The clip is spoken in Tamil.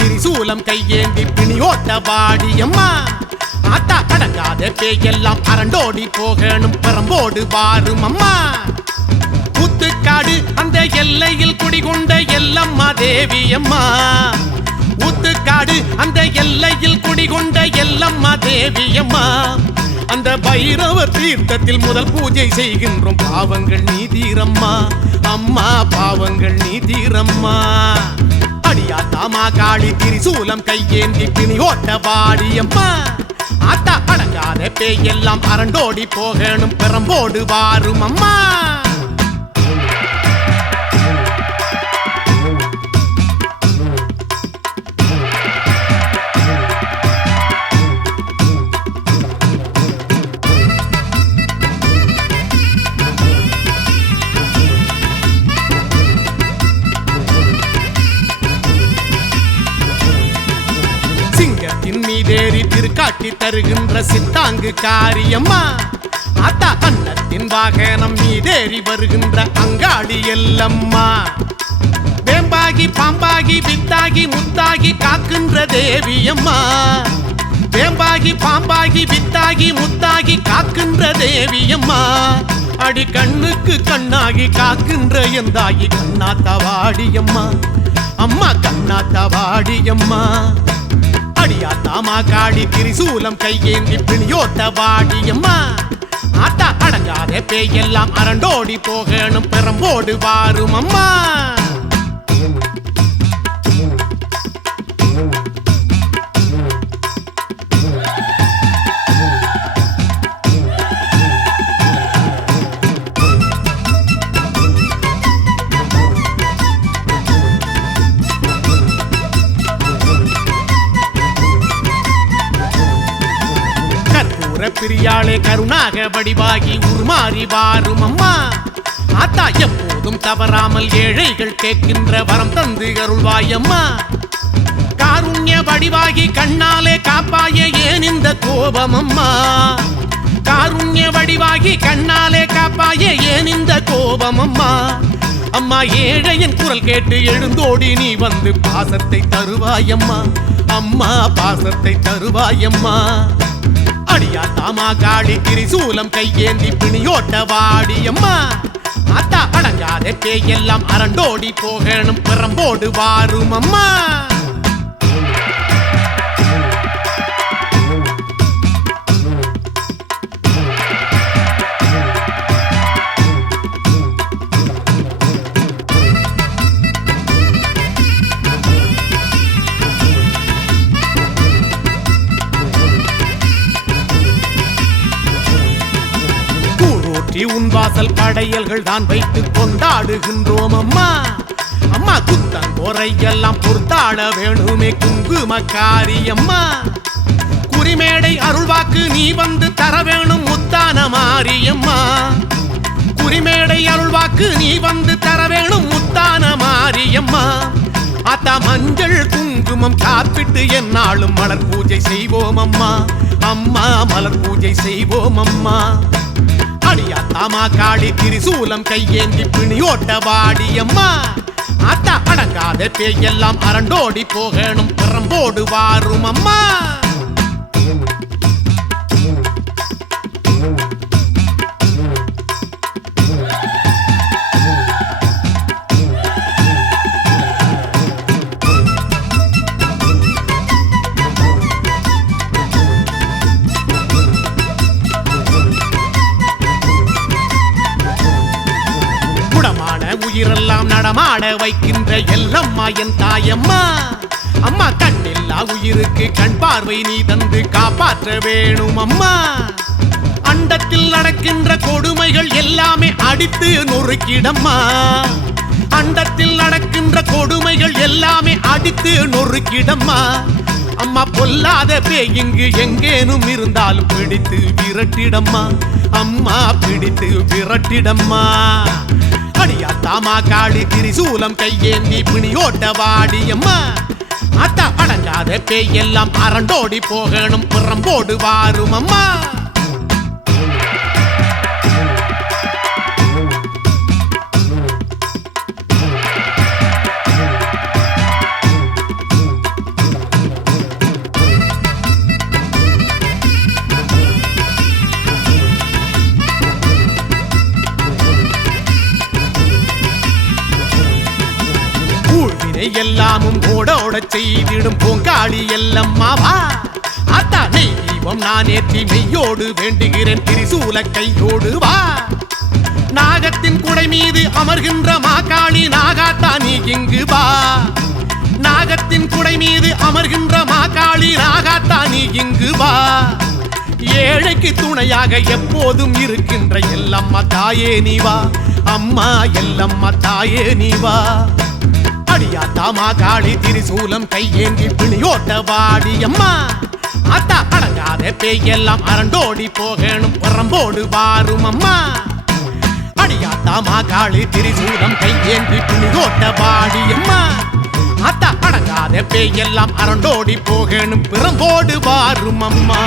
திரிசூலம் கையேந்தி பிணியோட்ட வாடியம்மா. ஆத்தா கடங்காத பேயெல்லாம் அரண்டோடி போகணும் பரம்போடு வாரும் அம்மா ஊத்துக்காடு அந்த எல்லையில் குடிகொண்ட எல்லம்மா தேவி அம்மா ஊத்துக்காடு அந்த எல்லையில் குடிகொண்ட எல்லம்மா தேவி அம்மா அந்த பைரவர் தீர்த்தத்தில் முதல் பூஜை செய்கின்றோம் பாவங்கள் நீ தீரம்மா. அம்மா பாவங்கள் நீ தீரம்மா. அடியா தாமா காளி திரிசூலம் கையேந்தி பிணி ஓட்ட வாடியம்மா. ஆத்தா அடங்காத பேயெல்லாம் அரண்டோடி போகணும் பெறம்போடு வாரும் அம்மா சிங்கத்தின் மீதேறி திருக்காட்டி தருகின்ற சித்தாங்கு காரியம்மா. ஆத்தா அன்னத்தின் வாகனம் மீதேறி வருகின்ற அங்காடி எல்லம்மா. வேம்பாகி பாம்பாகி வித்தாகி முத்தாகி காக்கின்ற தேவியம்மா. வேம்பாகி பாம்பாகி வித்தாகி முத்தாகி காக்கின்ற தேவியம்மா. அடி கண்ணுக்கு கண்ணாகி காக்கின்ற எந்தாகி கண்ணாத்தா வாடியம்மா அம்மா கண்ணாத்தா வாடியம்மா தாமா காடி திரிசூலம் கையேந்தி பிணியோட்ட வாடியம்மா ஆத்தா அடங்காத பேயெல்லாம் அரண்டோடி போகணும் பெறம்போடு வாரும் அம்மா கற்பூர பிரியாளே கருணாக வடிவாகி உருமாறி வாரும் அம்மா. ஆத்தா எப்போதும் தவறாமல் ஏழைகள் கேட்கின்ற வரம் தந்து அருள்வாயம்மா காருண்ய வடிவாகி கண்ணாலே காப்பாய ஏன் இந்த கோபம் அம்மா? காருண்ய வடிவாகி கண்ணாலே காப்பாய ஏன் இந்த கோபம் அம்மா? அம்மா ஏழையின் குரல் கேட்டு எழுந்தோடி நீ வந்து பாசத்தை தருவாயம்மா அம்மா. பாசத்தை தருவாயம்மா அடியா தாமா காளி திரிசூலம் கையேந்தி பிணியோட்ட வாடியம்மா அத்தா அடங்காதே எல்லாம் அரண்டோடி போகணும் பிறம்போடு வாரும் அம்மா. கூழூற்றி உன் வாசல் படையல்கள் தான் வைத்து கொண்டாடுகின்றோம் அம்மா. அம்மா குத்தன் எல்லாம் பொறுத்தாட வேணுமே குங்குமக்காரி அம்மா. குறிமேடை அருள்வாக்கு நீ வந்து தர வேணும் முத்தான மாரியம்மா குறிமேடை அருள்வாக்கு நீ வந்து தர வேணும் முத்தான மாரியம்மா அத்தா மஞ்சள் குங்குமம் சாப்பிட்டு என்னாலும் மலர் பூஜை செய்வோம் அம்மா. அம்மா மலர் பூஜை செய்வோம் அம்மா. வாடியா தாமா காளி திரிசூலம் கையேந்தி பிணியோட்ட வாடியம்மா. அத்தா அடங்காத பேயெல்லாம் அரண்டோடி போகணும் பெரம்போடு வாரும் அம்மா உயிரெல்லாம் வைக்கின்ற எல்லம்மா என் தாயம்மா. அம்மா கண்ணில்லா உயிருக்கு கண் பார்வை நீ தந்து காப்பாற்ற வேணும் அம்மா அண்டத்தில் நடக்கின்ற கொடுமைகள் எல்லாமே அடித்து நொறுக்கிடம்மா. அண்டத்தில் நடக்கின்ற கொடுமைகள் எல்லாமே அடித்து நொறுக்கிடம்மா. அம்மா பொல்லாத பேயிங்கு எங்கேனும் இருந்தாலும் பிடித்து விரட்டிடம்மா. அம்மா பிடித்து விரட்டிடம்மா. அடியா தாமா காளி திரிசூலம் கையேந்தி பிணியோட்ட வாடியம்மா அத்தா அடங்காத பேய் எல்லாம் அரண்டோடி போகணும் புறம்போடு வாரும் அம்மா. எல்லாமும் ஓடோட செய்திடும் பூங்காளி எல்லம்மாவா அத்தா நெய் தீபம் நான் ஏற்றி மெய்யோடு வேண்டுகிறேன் திரிசூல கையோடு வா. நாகத்தின் குடை மீது அமர்கின்ற மாகாளி நாகாத்தா நீ இங்கு வா. நாகத்தின் குடை மீது அமர்கின்ற மாகாளி நாகாத்தா நீ இங்கு வா. ஏழைக்கு துணையாக எப்போதும் இருக்கின்ற எல்லம்மா தாயே நீ வா. அம்மா எல்லம்மா தாயே நீ வா. அடியாத்தா காளி திரிசூலம் கையேந்தி பிணியோட்ட வாடி அம்மா. அத்தா அடங்காத பேயெல்லாம் அரண்டோடி போகணும் பரம்போடு வாரும் அம்மா. அடியாத்தா காளி திரிசூலம் கையேந்தி பிணியோட்ட வாடி அம்மா. அத்தா அடங்காத பேயெல்லாம் அரண்டோடி போகணும் பிறம்போடு வாரும் அம்மா.